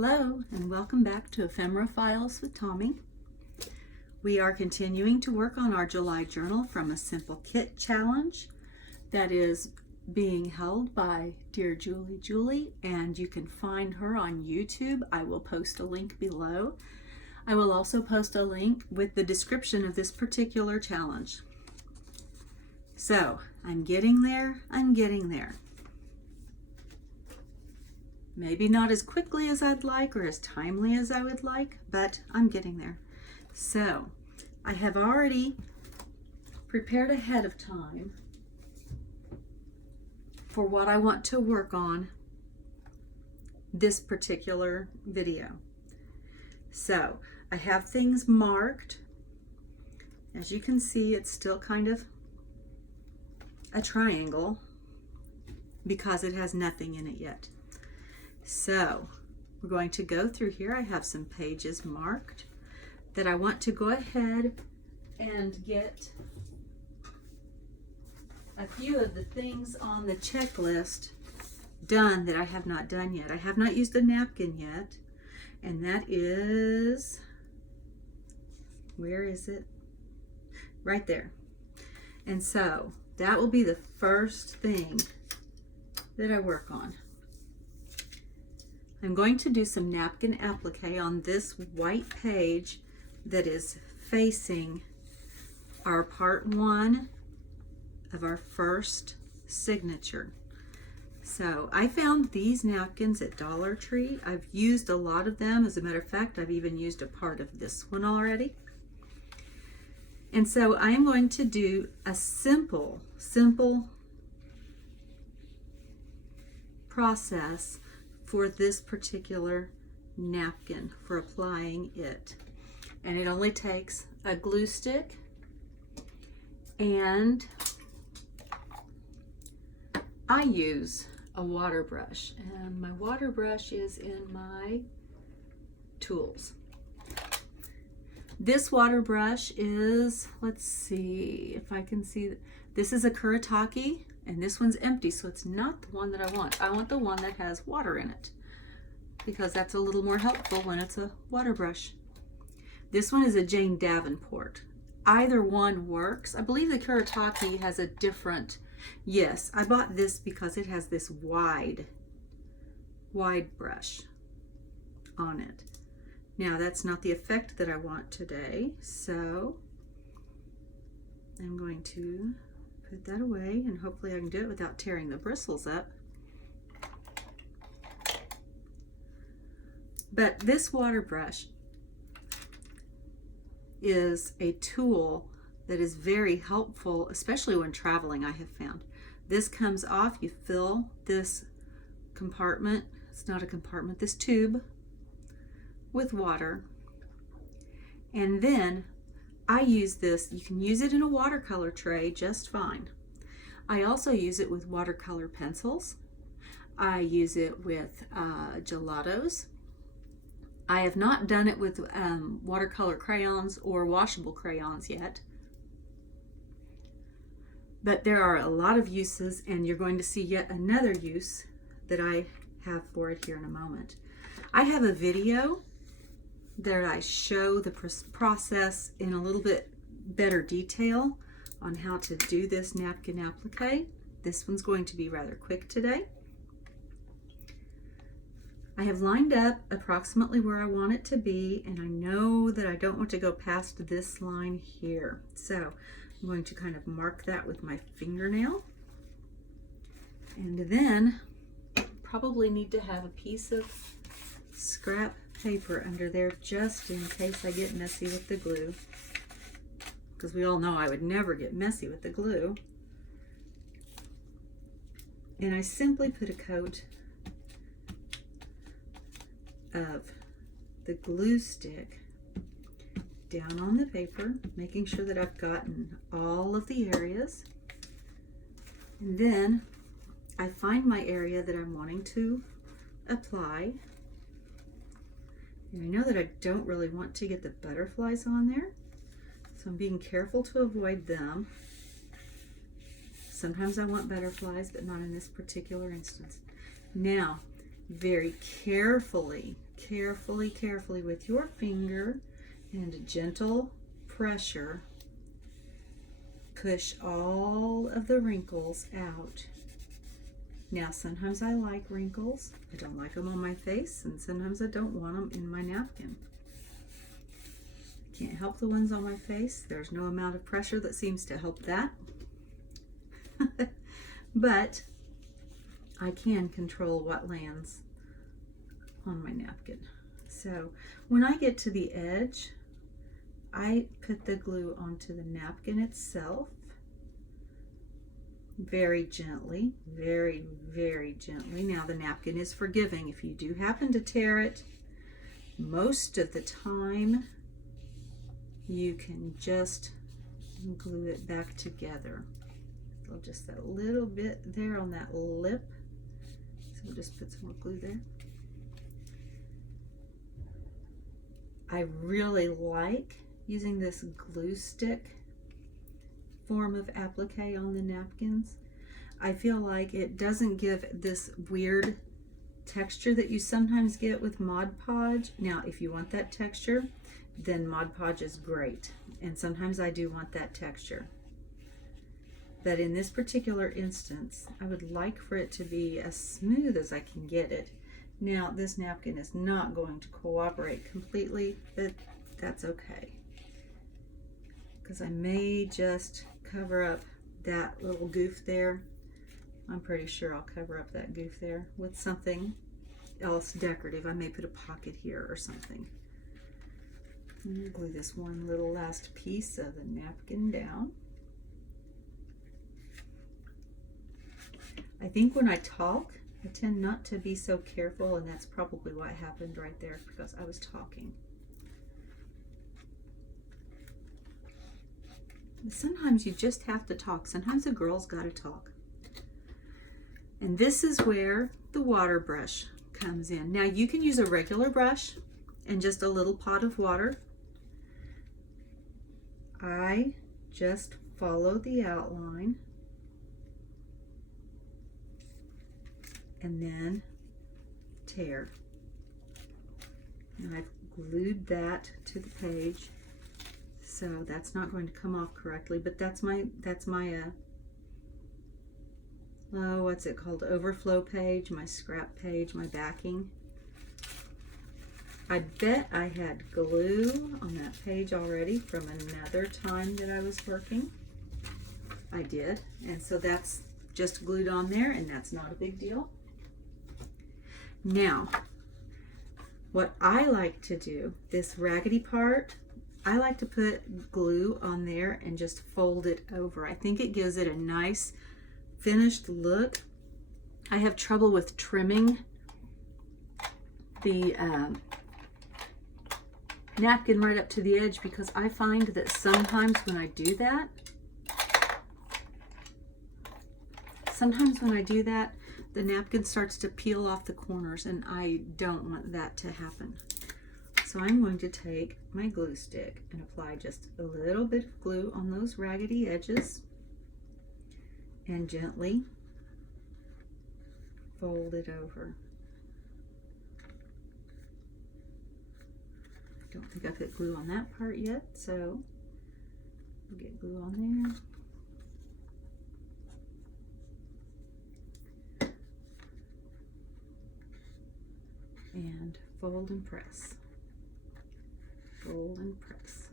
Hello and welcome back to Ephemera Files with Tommy. We are continuing to work on our July journal from a Simple Kit challenge that is being held by DearJulieJulie, and you can find her on YouTube. I will post a link below. I will also post a link with the description of this particular challenge. So I'm getting there. Maybe not as quickly as I'd like or as timely as I would like, but I'm getting there. So I have already prepared ahead of time for what I want to work on this particular video. So I have things marked. As you can see, it's still kind of a triangle because it has nothing in it yet. So we're going to go through here. I have some pages marked that I want to go ahead and get a few of the things on the checklist done that I have not done yet. I have not used a napkin yet, and that is, where is it? Right there. And so that will be the first thing that I work on. I'm going to do some napkin applique on this white page that is facing our part 1 of our first signature. So I found these napkins at Dollar Tree. I've used a lot of them. As a matter of fact, I've even used a part of this one already. And so I am going to do a simple process for this particular napkin for applying it. And it only takes a glue stick and I use a water brush, and my water brush is in my tools. This water brush is, let's see if I can see, this is a Kuretake, and this one's empty, so it's not the one that I want. I want the one that has water in it, because that's a little more helpful when it's a water brush. This one is a Jane Davenport. Either one works. I believe the Kuretake has a different, yes, I bought this because it has this wide brush on it. Now that's not the effect that I want today, so I'm going to put that away, and hopefully I can do it without tearing the bristles up. But this water brush is a tool that is very helpful, especially when traveling, I have found. This comes off, you fill this compartment, it's not a compartment, this tube with water, and then I use this. You can use it in a watercolor tray just fine. I also use it with watercolor pencils. I use it with gelatos. I have not done it with watercolor crayons or washable crayons yet. But there are a lot of uses, and you're going to see yet another use that I have for it here in a moment. I have a video that I show the process in a little bit better detail on how to do this napkin applique. This one's going to be rather quick today. I have lined up approximately where I want it to be, and I know that I don't want to go past this line here. So I'm going to kind of mark that with my fingernail. And then probably need to have a piece of scrap paper under there just in case I get messy with the glue, because we all know I would never get messy with the glue. And I simply put a coat of the glue stick down on the paper, making sure that I've gotten all of the areas, and then I find my area that I'm wanting to apply. And I know that I don't really want to get the butterflies on there, so I'm being careful to avoid them. Sometimes I want butterflies, but not in this particular instance. Now, very carefully with your finger and a gentle pressure, push all of the wrinkles out. Now, sometimes I like wrinkles. I don't like them on my face, and sometimes I don't want them in my napkin. Can't help the ones on my face. There's no amount of pressure that seems to help that. But I can control what lands on my napkin. So when I get to the edge, I put the glue onto the napkin itself very gently, very, very gently. Now the napkin is forgiving. If you do happen to tear it, most of the time you can just glue it back together. So just that little bit there on that lip. So we'll just put some more glue there. I really like using this glue stick form of applique on the napkins. I feel like it doesn't give this weird texture that you sometimes get with Mod Podge. Now, if you want that texture, then Mod Podge is great. And sometimes I do want that texture. But in this particular instance, I would like for it to be as smooth as I can get it. Now, this napkin is not going to cooperate completely, but that's okay, because I may just cover up that little goof there. I'm pretty sure I'll cover up that goof there with something else decorative. I may put a pocket here or something. I'm going to glue this one little last piece of the napkin down. I think when I talk, I tend not to be so careful, and that's probably what happened right there, because I was talking. Sometimes you just have to talk. Sometimes a girl's got to talk. And this is where the water brush comes in. Now you can use a regular brush and just a little pot of water. I just follow the outline and then tear. And I've glued that to the page, so that's not going to come off correctly, but that's my what's it called, overflow page, my scrap page, my backing. I bet I had glue on that page already from another time that I was working. I did, and so that's just glued on there, and that's not a big deal. Now, what I like to do, this raggedy part, I like to put glue on there and just fold it over. I think it gives it a nice finished look. I have trouble with trimming the napkin right up to the edge, because I find that sometimes when I do that, the napkin starts to peel off the corners, and I don't want that to happen. So I'm going to take my glue stick and apply just a little bit of glue on those raggedy edges and gently fold it over. I don't think I put glue on that part yet, so we'll get glue on there. And fold and press. Fold and press.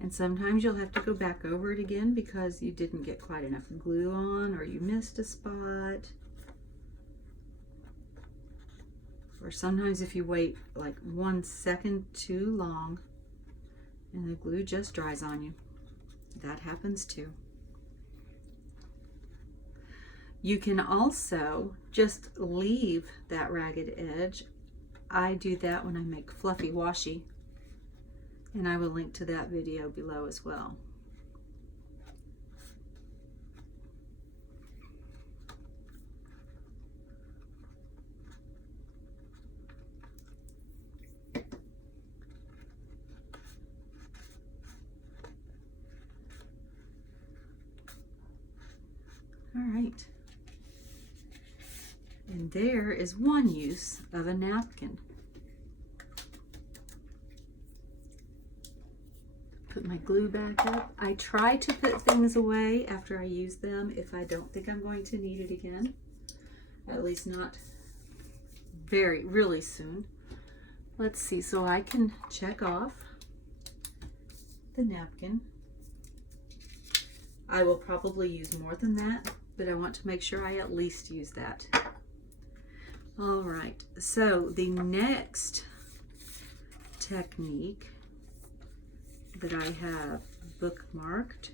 And sometimes you'll have to go back over it again because you didn't get quite enough glue on, or you missed a spot. Or sometimes if you wait like 1 second too long and the glue just dries on you. That happens too. You can also just leave that ragged edge. I do that when I make fluffy washi, and I will link to that video below as well. All right. And there is one use of a napkin. Put my glue back up. I try to put things away after I use them if I don't think I'm going to need it again. At least not really soon. Let's see, so I can check off the napkin. I will probably use more than that, but I want to make sure I at least use that. All right, so the next technique that I have bookmarked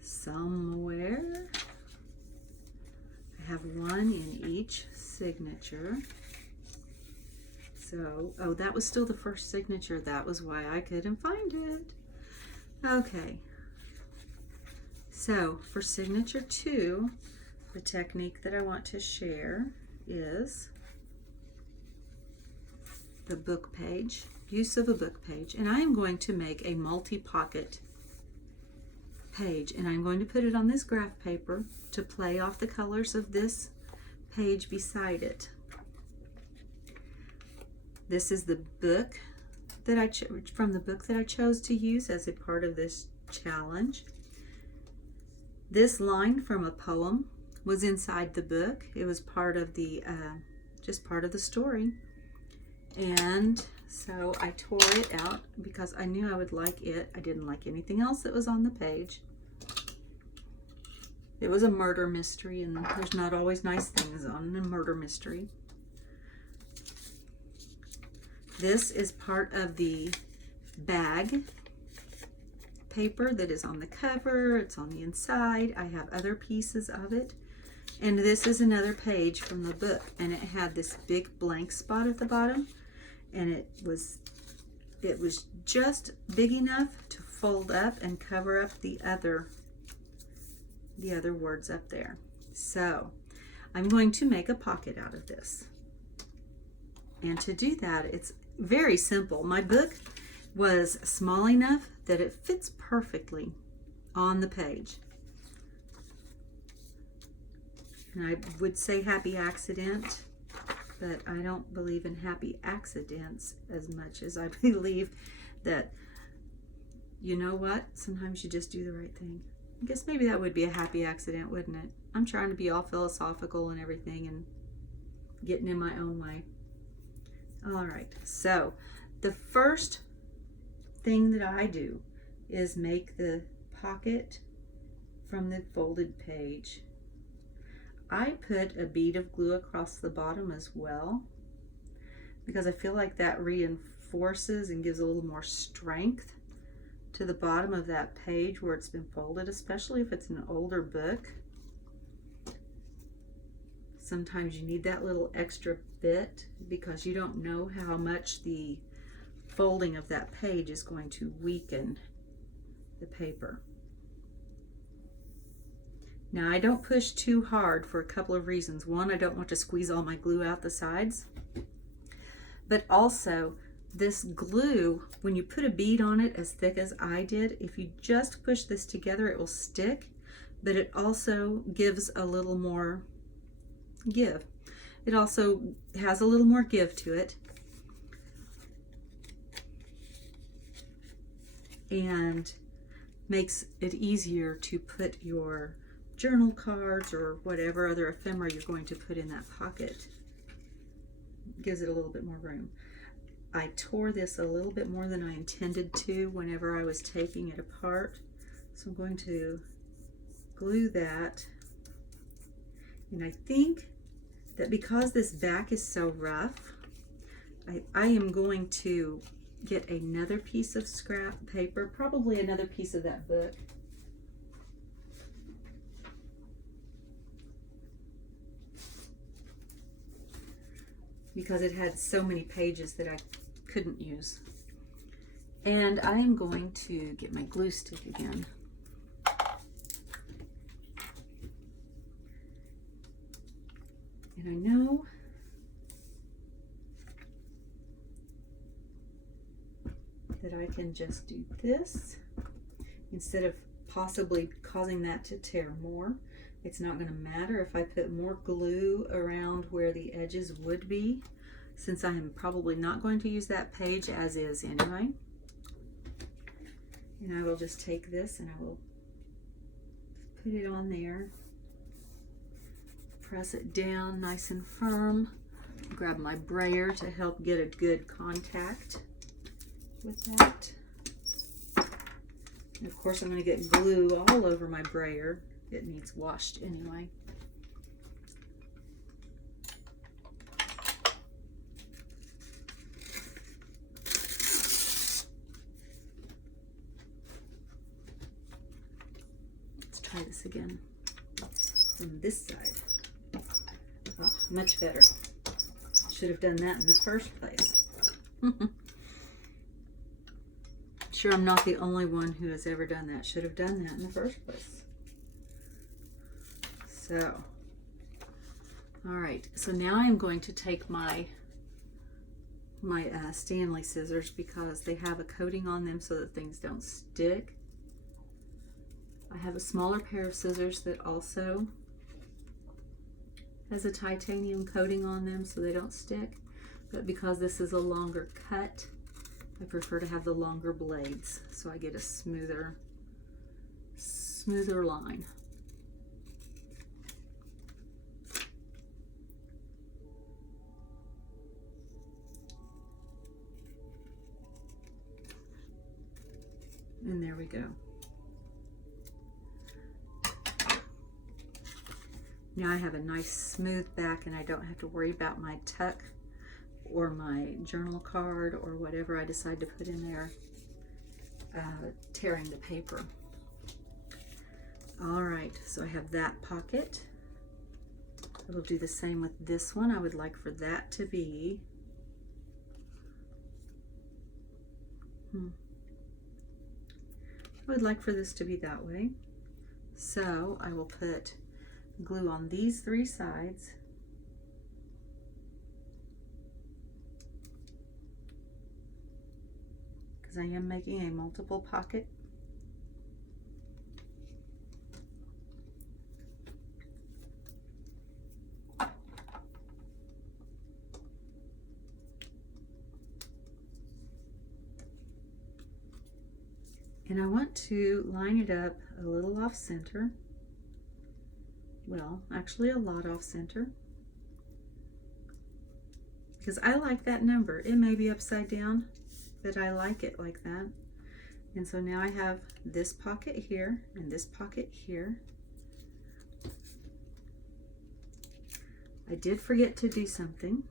somewhere, I have one in each signature. So, oh, that was still the first signature. That was why I couldn't find it. Okay. So, for signature 2, the technique that I want to share is the book page, use of a book page. And I am going to make a multi-pocket page, and I'm going to put it on this graph paper to play off the colors of this page beside it. This is the book that from the book that I chose to use as a part of this challenge. This line from a poem was inside the book. It was part of the just part of the story, and so I tore it out because I knew I would like it. I didn't like anything else that was on the page. It was a murder mystery, and there's not always nice things on a murder mystery. This is part of the bag paper that is on the cover. It's on the inside. I have other pieces of it. And this is another page from the book, and it had this big blank spot at the bottom, and it was just big enough to fold up and cover up the other words up there. So I'm going to make a pocket out of this. And to do that, it's very simple. My book was small enough that it fits perfectly on the page. And I would say happy accident, but I don't believe in happy accidents as much as I believe that, you know what, sometimes you just do the right thing. I guess maybe that would be a happy accident, wouldn't it? I'm trying to be all philosophical and everything and getting in my own way. All right, so the first thing that I do is make the pocket from the folded page. I put a bead of glue across the bottom as well because I feel like that reinforces and gives a little more strength to the bottom of that page where it's been folded, especially if it's an older book. Sometimes you need that little extra bit because you don't know how much the folding of that page is going to weaken the paper. Now, I don't push too hard for a couple of reasons. One, I don't want to squeeze all my glue out the sides. But also, this glue, when you put a bead on it as thick as I did, if you just push this together, it will stick, but it also gives a little more give. It also has a little more give to it. And makes it easier to put your journal cards or whatever other ephemera you're going to put in that pocket. Gives it a little bit more room. I tore this a little bit more than I intended to whenever I was taking it apart. So I'm going to glue that. And I think that because this back is so rough, I am going to get another piece of scrap paper, probably another piece of that book. Because it had so many pages that I couldn't use. And I am going to get my glue stick again. And I know that I can just do this instead of possibly causing that to tear more. It's not going to matter if I put more glue around where the edges would be, since I am probably not going to use that page as is anyway. And I will just take this and I will put it on there, press it down nice and firm, grab my brayer to help get a good contact with that. And of course I'm going to get glue all over my brayer. It needs washed anyway. Let's try this again from this side. Oh, much better. Should have done that in the first place. Sure, I'm not the only one who has ever done that. Should have done that in the first place. So, all right. So now I'm going to take my Stanley scissors, because they have a coating on them so that things don't stick. I have a smaller pair of scissors that also has a titanium coating on them so they don't stick. But because this is a longer cut, I prefer to have the longer blades so I get a smoother line. And there we go. Now I have a nice smooth back and I don't have to worry about my tuck or my journal card or whatever I decide to put in there tearing the paper. All right, so I have that pocket. I will do the same with this one. I would like for that to be I would like for this to be that way. So I will put glue on these three sides. Because I am making a multiple pocket. And I want to line it up a little off center. Well, actually a lot off center. Because I like that number. It may be upside down, but I like it like that. And so now I have this pocket here and this pocket here. I did forget to do something.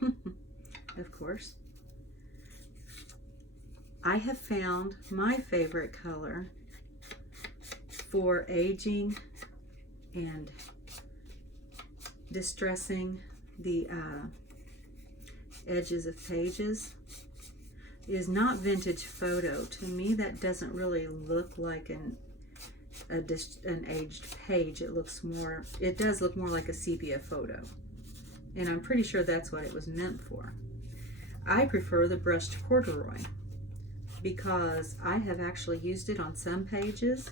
Of course. I have found my favorite color for aging and distressing the edges of pages is not vintage photo. To me, that doesn't really look like an aged page. It does look more like a sepia photo, and I'm pretty sure that's what it was meant for. I prefer the brushed corduroy, because I have actually used it on some pages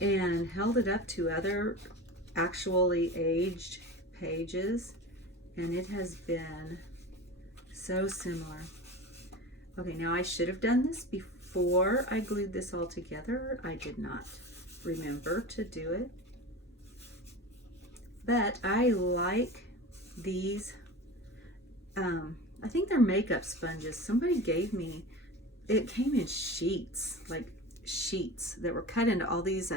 and held it up to other actually aged pages, and it has been so similar. Okay, now I should have done this before I glued this all together. I did not remember to do it. But I like these, I think they're makeup sponges. Somebody gave me, it came in sheets, like sheets that were cut into all these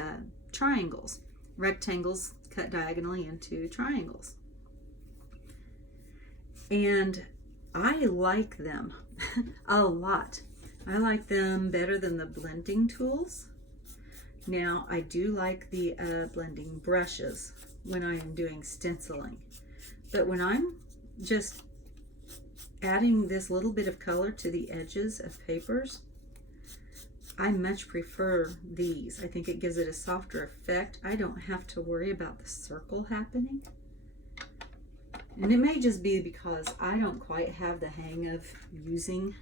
triangles, rectangles cut diagonally into triangles. And I like them a lot. I like them better than the blending tools. Now, I do like the blending brushes when I am doing stenciling. But when I'm just adding this little bit of color to the edges of papers, I much prefer these. I think it gives it a softer effect. I don't have to worry about the circle happening. And it may just be because I don't quite have the hang of using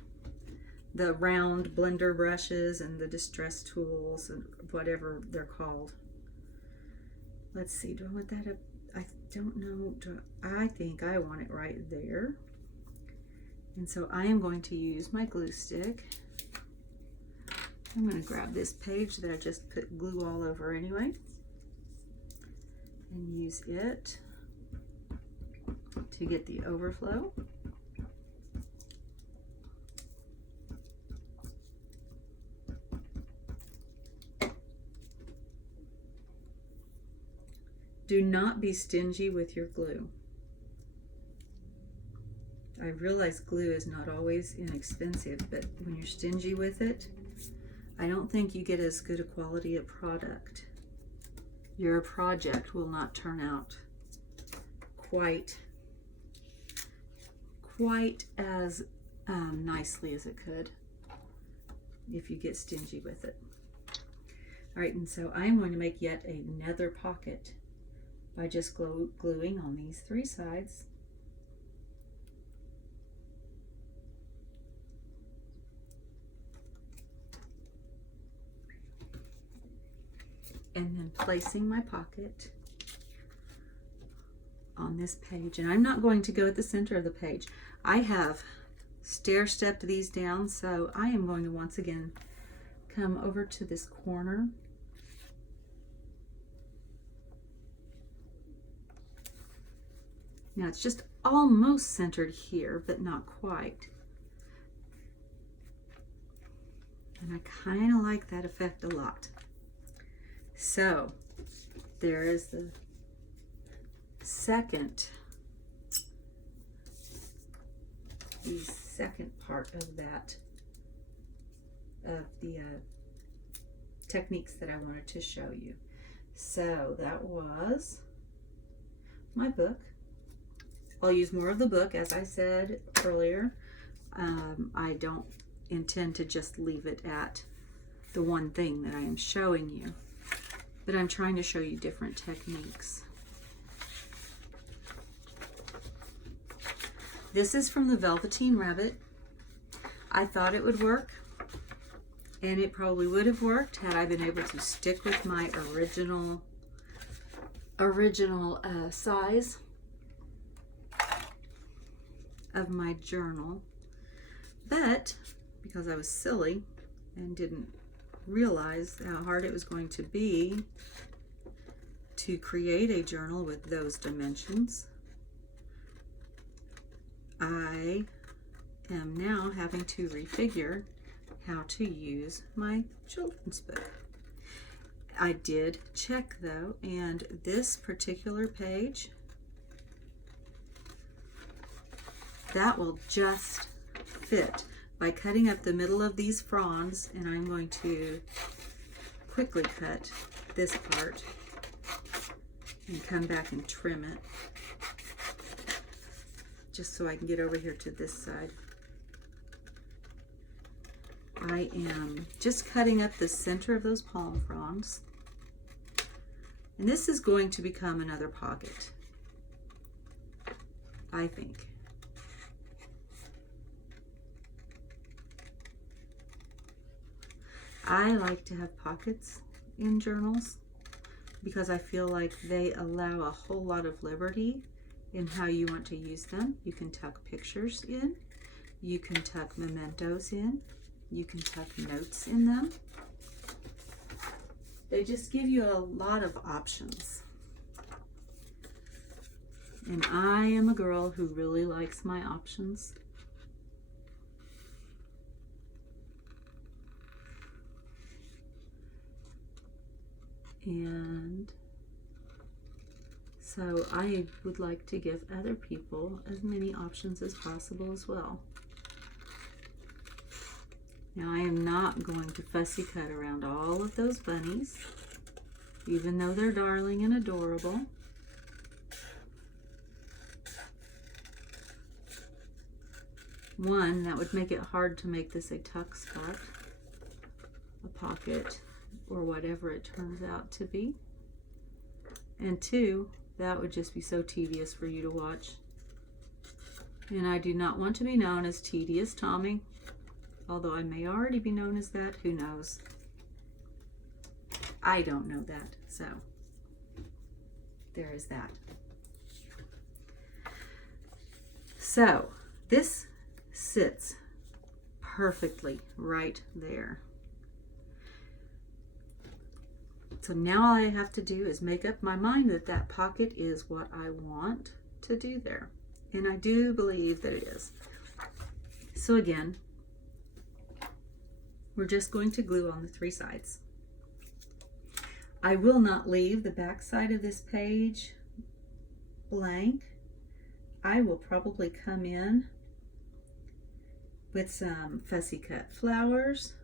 the round blender brushes and the distress tools and whatever they're called. let's see, do I want that up? I don't know. I think I want it right there. And so I am going to use my glue stick. I'm going to grab this page that I just put glue all over anyway and use it to get the overflow. Do not be stingy with your glue. I realize glue is not always inexpensive, but when you're stingy with it, I don't think you get as good a quality of product. Your project will not turn out quite as nicely as it could if you get stingy with it. All right, and so I'm going to make yet another pocket by just gluing on these three sides. And then placing my pocket on this page. And I'm not going to go at the center of the page. I have stair-stepped these down, so I am going to once again come over to this corner. Now it's just almost centered here, but not quite. And I kind of like that effect a lot. So there is the second part of that, of the techniques that I wanted to show you. So that was my book. I'll use more of the book, as I said earlier. I don't intend to just leave it at the one thing that I am showing you, but I'm trying to show you different techniques. This is from the Velveteen Rabbit. I thought it would work, and it probably would have worked had I been able to stick with my original size of my journal. But because I was silly and didn't realize how hard it was going to be to create a journal with those dimensions, I am now having to refigure how to use my children's book. I did check though, and this particular page, that will just fit by cutting up the middle of these fronds, and I'm going to quickly cut this part and come back and trim it just so I can get over here to this side. I am just cutting up the center of those palm fronds, and this is going to become another pocket, I think. I like to have pockets in journals because I feel like they allow a whole lot of liberty in how you want to use them. You can tuck pictures in, you can tuck mementos in, you can tuck notes in them. They just give you a lot of options. And I am a girl who really likes my options. And so I would like to give other people as many options as possible as well. Now I am not going to fussy cut around all of those bunnies, even though they're darling and adorable. One, that would make it hard to make this a tuck spot, a pocket, or whatever it turns out to be. And two, that would just be so tedious for you to watch. And I do not want to be known as Tedious Tommy, although I may already be known as that, who knows? I don't know that, so. there is that. So this sits perfectly right there. So now all I have to do is make up my mind that that pocket is what I want to do there. And I do believe that it is. So again, we're just going to glue on the 3 sides. I will not leave the back side of this page blank. I will probably come in with some fussy cut flowers,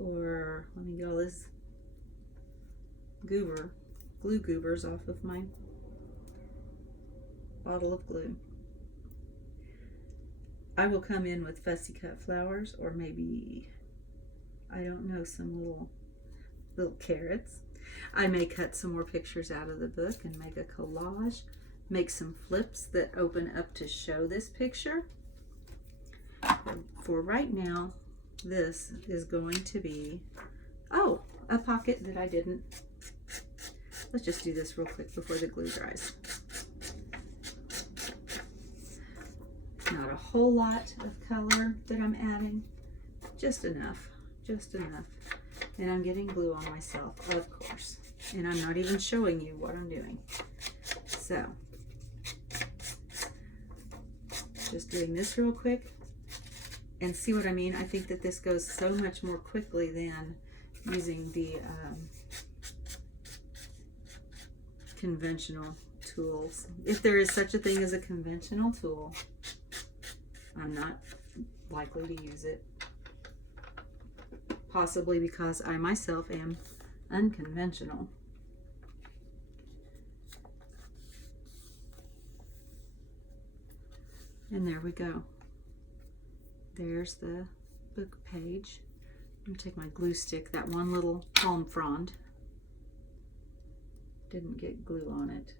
or let me get all this glue goobers off of my bottle of glue. I will come in with fussy cut flowers, or maybe, I don't know, some little carrots. I may cut some more pictures out of the book and make a collage, make some flips that open up to show this picture. For right now, this is going to be, oh, a pocket that I didn't. Let's just do this real quick before the glue dries. Not a whole lot of color that I'm adding, just enough, And I'm getting glue on myself, of course. And I'm not even showing you what I'm doing. So, just doing this real quick. And see what I mean? I think that this goes so much more quickly than using the conventional tools. If there is such a thing as a conventional tool, I'm not likely to use it. Possibly because I myself am unconventional. And there we go. There's the book page. I'm going to take my glue stick, that one little palm frond. Didn't get glue on it.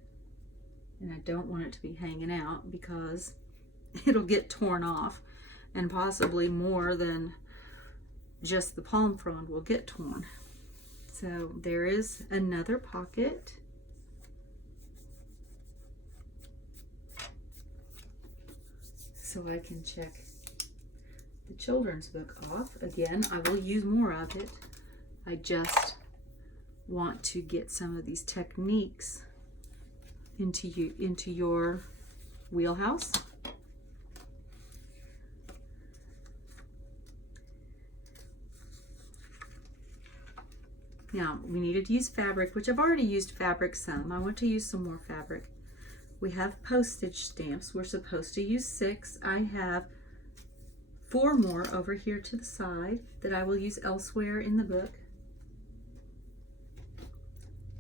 And I don't want it to be hanging out because it'll get torn off, and possibly more than just the palm frond will get torn. So there is another pocket. So I can check the children's book off. Again, I will use more of it. I just want to get some of these techniques into your wheelhouse. Now, we needed to use fabric, which I've already used fabric some. I want to use some more fabric. We have postage stamps. We're supposed to use 6. I have 4 more over here to the side that I will use elsewhere in the book.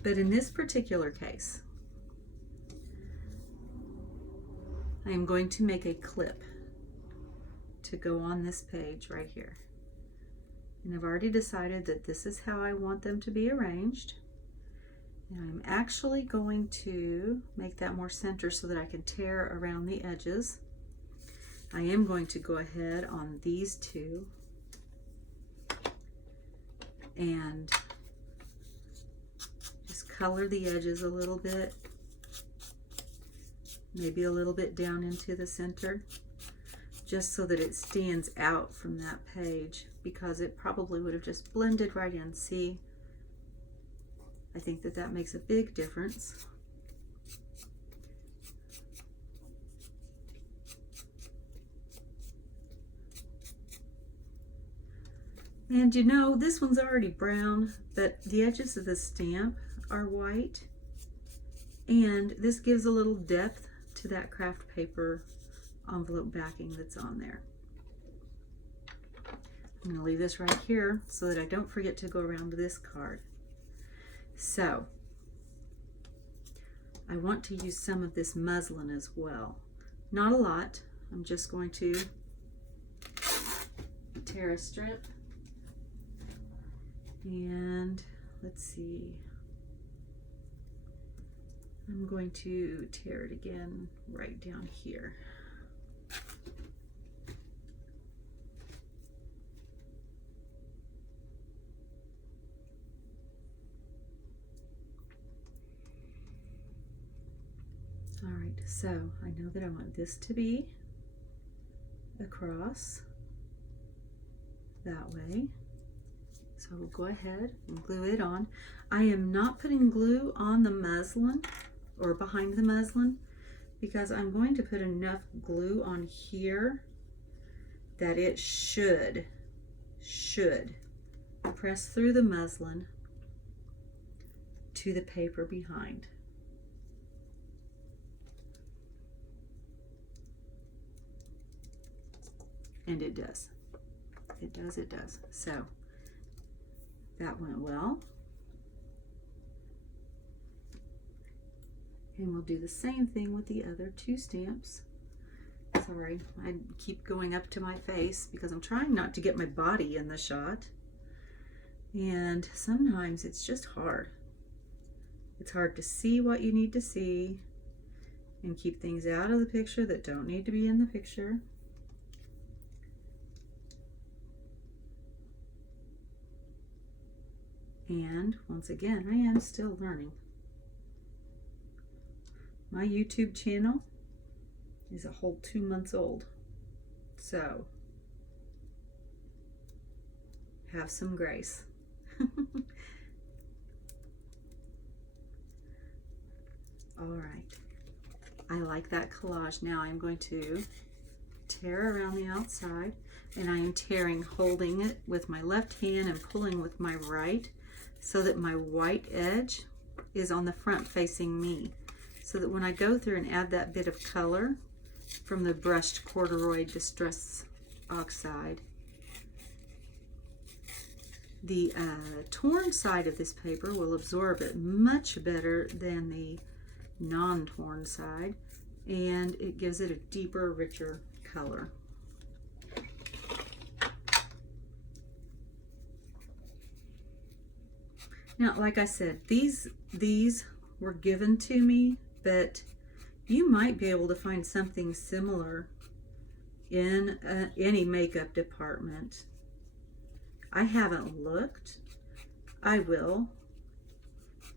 But in this particular case, I am going to make a clip to go on this page right here. And I've already decided that this is how I want them to be arranged. And I'm actually going to make that more center so that I can tear around the edges. I am going to go ahead on these 2 and just color the edges a little bit, maybe a little bit down into the center, just so that it stands out from that page, because it probably would have just blended right in. See, I think that that makes a big difference. And you know, this one's already brown, but the edges of the stamp are white, and this gives a little depth to that craft paper envelope backing that's on there. I'm going to leave this right here so that I don't forget to go around to this card. So, I want to use some of this muslin as well. Not a lot. I'm just going to tear a strip. And let's see. I'm going to tear it again right down here. right, so I know that I want this to be across that way. So we'll go ahead and glue it on. I am not putting glue on the muslin or behind the muslin because I'm going to put enough glue on here that it should press through the muslin to the paper behind. And it does. It does, it does. So that went well. And we'll do the same thing with the other two stamps. Sorry, I keep going up to my face because I'm trying not to get my body in the shot. And sometimes it's just hard. It's hard to see what you need to see and keep things out of the picture that don't need to be in the picture. And once again, I am still learning. My YouTube channel is a whole 2 months old. So have some grace. All right. I like that collage. Now I'm going to tear around the outside, and I am tearing, holding it with my left hand and pulling with my right, so that my white edge is on the front facing me, so that when I go through and add that bit of color from the brushed corduroy distress oxide, the torn side of this paper will absorb it much better than the non-torn side, and it gives it a deeper, richer color. Now, like I said, these were given to me, but you might be able to find something similar in any makeup department. I haven't looked. I will.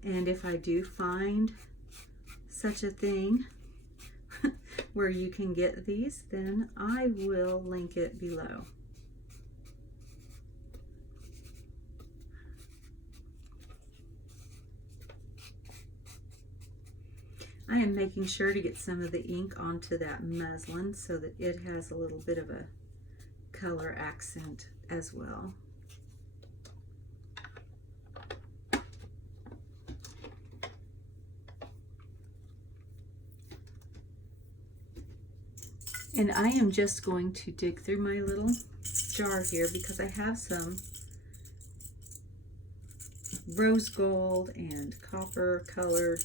And if I do find such a thing where you can get these, then I will link it below. I am making sure to get some of the ink onto that muslin so that it has a little bit of a color accent as well. And I am just going to dig through my little jar here because I have some rose gold and copper colored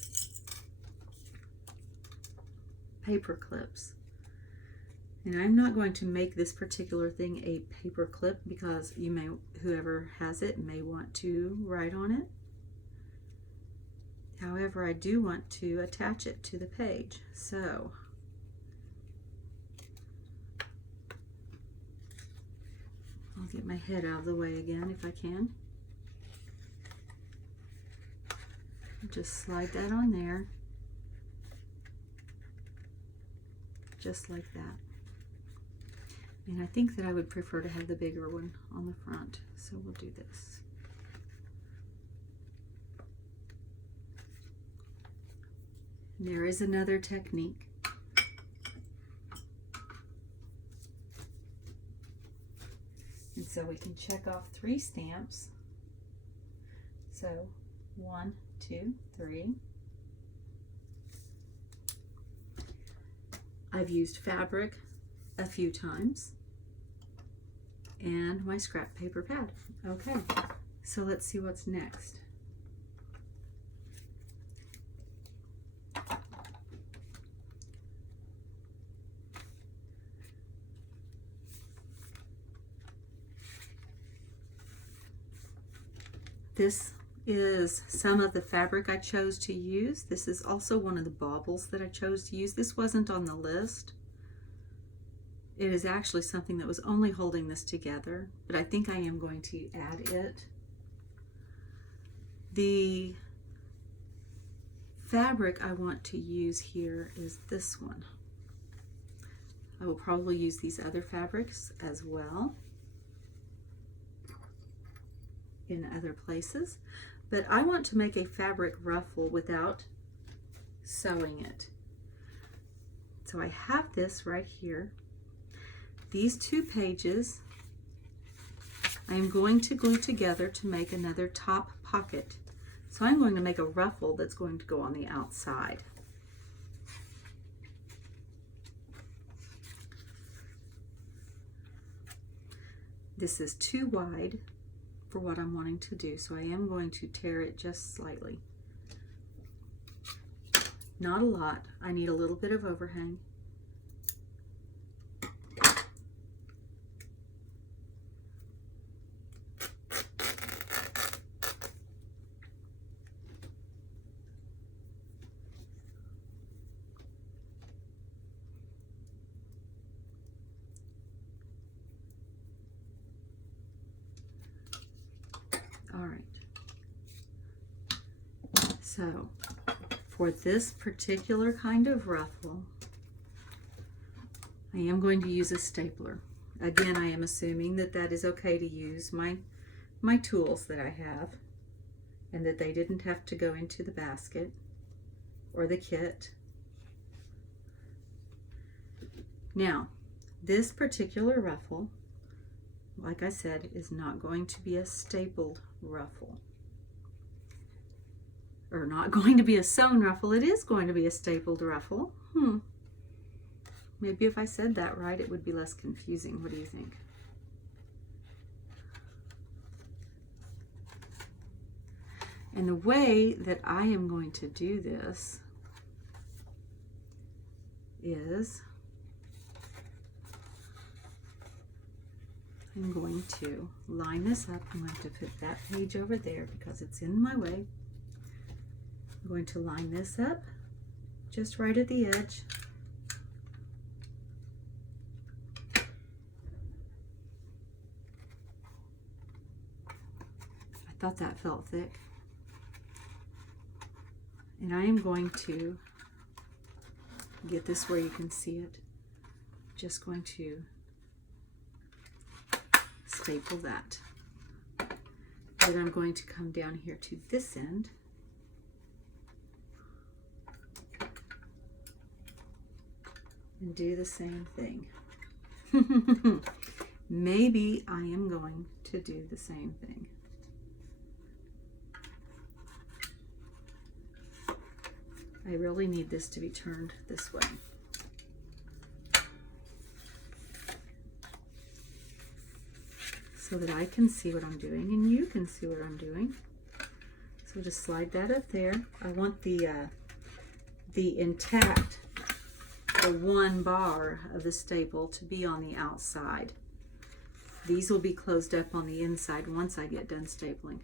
paper clips. And I'm not going to make this particular thing a paper clip because you may, whoever has it may want to write on it. However, I do want to attach it to the page. So I'll get my head out of the way again if I can. Just slide that on there. Just like that. And I think that I would prefer to have the bigger one on the front. So we'll do this. And there is another technique. And so we can check off 3 stamps. So 1, 2, 3. I've used fabric a few times and my scrap paper pad. Okay, so let's see what's next. This is some of the fabric I chose to use. This is also one of the baubles that I chose to use. This wasn't on the list. It is actually something that was only holding this together, but I think I am going to add it. The fabric I want to use here is this one. I will probably use these other fabrics as well in other places, but I want to make a fabric ruffle without sewing it. So I have this right here. These 2 pages I am going to glue together to make another top pocket. So I'm going to make a ruffle that's going to go on the outside. This is too wide for what I'm wanting to do, so I am going to tear it just slightly. Not a lot. I need a little bit of overhang. All right. So for this particular kind of ruffle, I am going to use a stapler. Again, I am assuming that that is okay to use my tools that I have and that they didn't have to go into the basket or the kit. Now, this particular ruffle, like I said, is not going to be a stapled ruffle. Or not going to be a sewn ruffle. It is going to be a stapled ruffle. Maybe if I said that right, it would be less confusing. What do you think? And the way that I am going to do this is I'm going to line this up. I'm going to put that page over there because it's in my way. I'm going to line this up just right at the edge. I thought that felt thick. And I am going to get this where you can see it. Just going to staple that. Then I'm going to come down here to this end and do the same thing. Maybe I am going to do the same thing. I really need this to be turned this way. So that I can see what I'm doing and you can see what I'm doing. So just slide that up there. I want the intact, the one bar of the staple to be on the outside. These will be closed up on the inside once I get done stapling.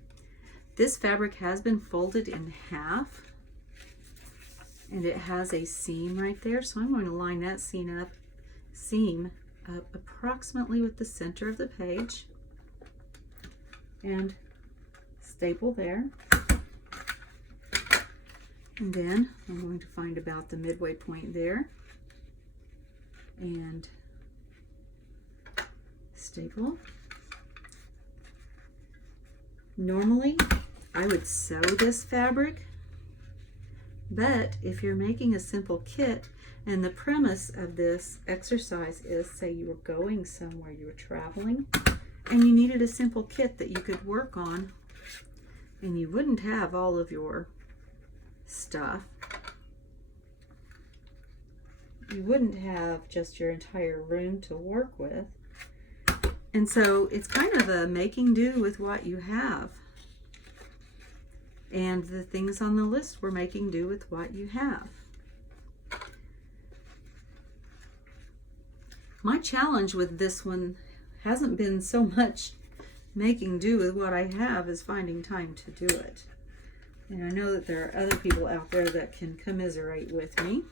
This fabric has been folded in half and it has a seam right there. So I'm going to line that seam up approximately with the center of the page and staple there. And then I'm going to find about the midway point there and staple. Normally I would sew this fabric, but if you're making a simple kit and the premise of this exercise is, say you were going somewhere, you were traveling, and you needed a simple kit that you could work on and you wouldn't have all of your stuff. You wouldn't have just your entire room to work with. And so it's kind of a making do with what you have. And the things on the list were making do with what you have. My challenge with this one hasn't been so much making do with what I have as finding time to do it. And I know that there are other people out there that can commiserate with me.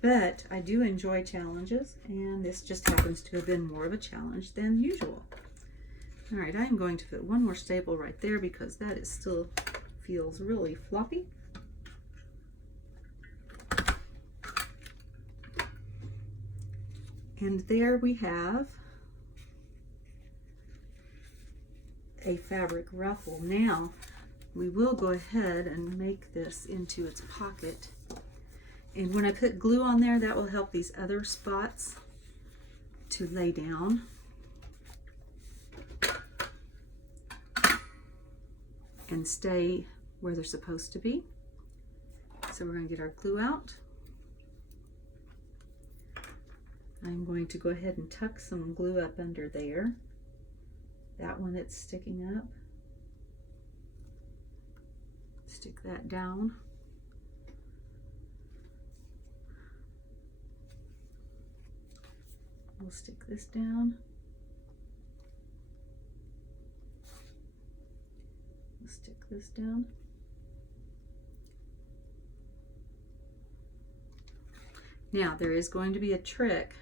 But I do enjoy challenges, and this just happens to have been more of a challenge than usual. All right, I am going to put one more staple right there because that is still feels really floppy. And there we have a fabric ruffle. Now we will go ahead and make this into its pocket. And when I put glue on there, that will help these other spots to lay down. And stay where they're supposed to be. So we're going to get our glue out. I'm going to go ahead and tuck some glue up under there. That one that's sticking up. Stick that down. We'll stick this down. We'll stick this down. Now there is going to be a trick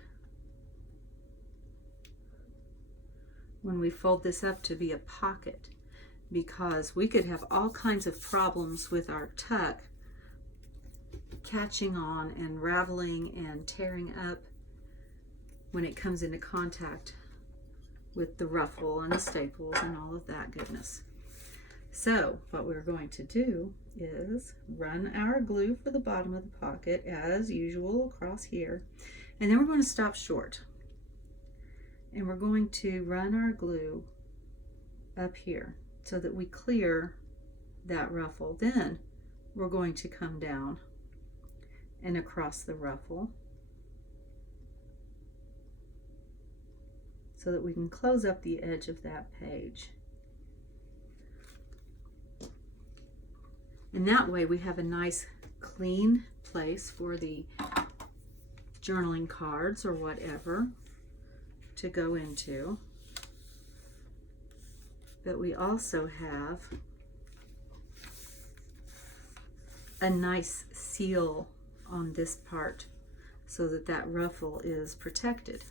when we fold this up to be a pocket, because we could have all kinds of problems with our tuck catching on and raveling and tearing up when it comes into contact with the ruffle and the staples and all of that goodness. So what we're going to do is run our glue for the bottom of the pocket as usual across here, and then we're going to stop short. And we're going to run our glue up here so that we clear that ruffle. Then we're going to come down and across the ruffle so that we can close up the edge of that page. And that way we have a nice clean place for the journaling cards or whatever to go into. But we also have a nice seal on this part so that that ruffle is protected.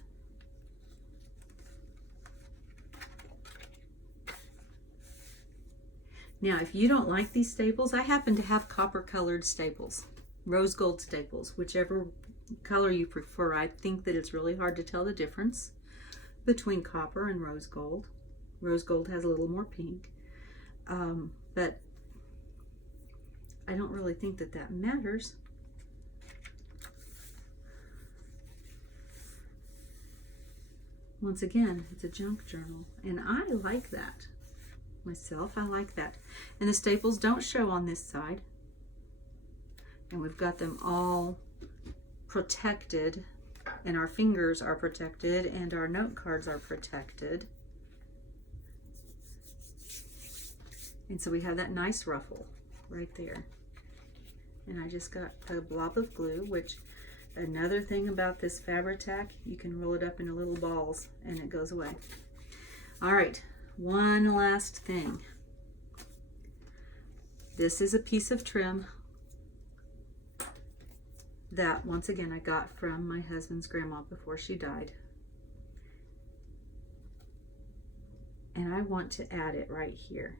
Now, if you don't like these staples, I happen to have copper colored staples, rose gold staples, whichever color you prefer. I think that it's really hard to tell the difference between copper and rose gold. Rose gold has a little more pink, but I don't really think that that matters. Once again, it's a junk journal, and I like that. Myself, I like that. And the staples don't show on this side. And we've got them all protected, and our fingers are protected, and our note cards are protected. And so we have that nice ruffle right there. And I just got a blob of glue, which another thing about this Fabri-Tac, you can roll it up into little balls and it goes away. All right. One last thing. This is a piece of trim that, once again, I got from my husband's grandma before she died. And I want to add it right here.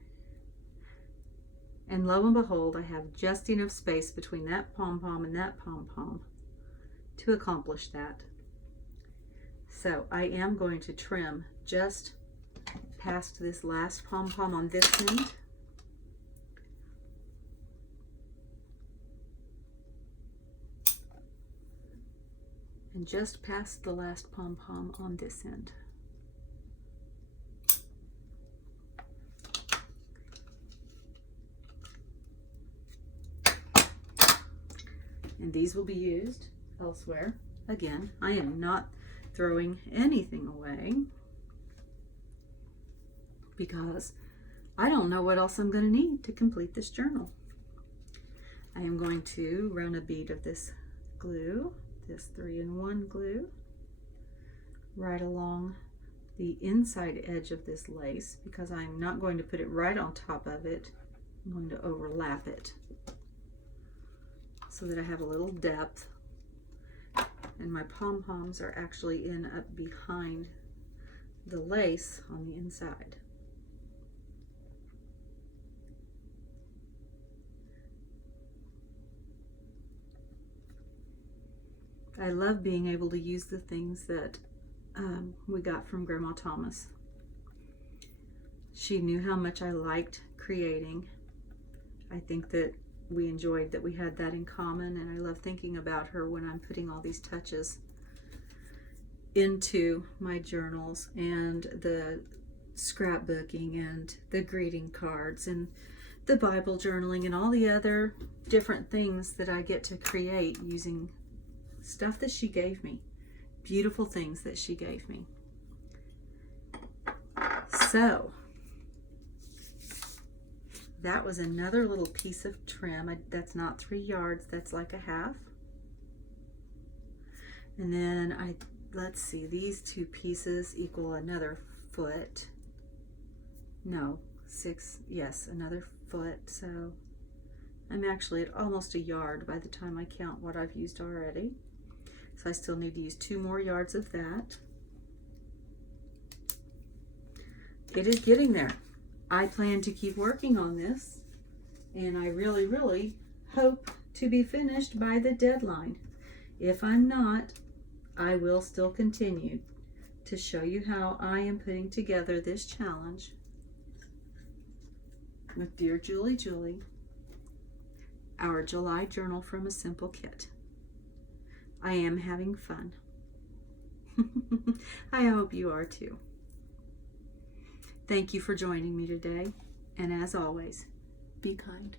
And lo and behold, I have just enough space between that pom-pom and that pom-pom to accomplish that. So I am going to trim just past this last pom-pom on this end. And just past the last pom-pom on this end. And these will be used elsewhere. Again, I am not throwing anything away, because I don't know what else I'm going to need to complete this journal. I am going to run a bead of this glue, this 3-in-1 glue, right along the inside edge of this lace, because I'm not going to put it right on top of it. I'm going to overlap it so that I have a little depth, and my pom-poms are actually in up behind the lace on the inside. I love being able to use the things that we got from Grandma Thomas. She knew how much I liked creating. I think that we enjoyed that we had that in common, and I love thinking about her when I'm putting all these touches into my journals and the scrapbooking and the greeting cards and the Bible journaling and all the other different things that I get to create using stuff that she gave me. Beautiful things that she gave me. So that was another little piece of trim. That's not 3 yards, that's like a half. And then let's see, these 2 pieces equal another foot. No, 6, yes, another foot. So I'm actually at almost a yard by the time I count what I've used already. So I still need to use 2 more yards of that. It is getting there. I plan to keep working on this, and I really, really hope to be finished by the deadline. If I'm not, I will still continue to show you how I am putting together this challenge with Dear Julie Julie, our July journal from a simple kit. I am having fun. I hope you are too. Thank you for joining me today, and as always, be kind.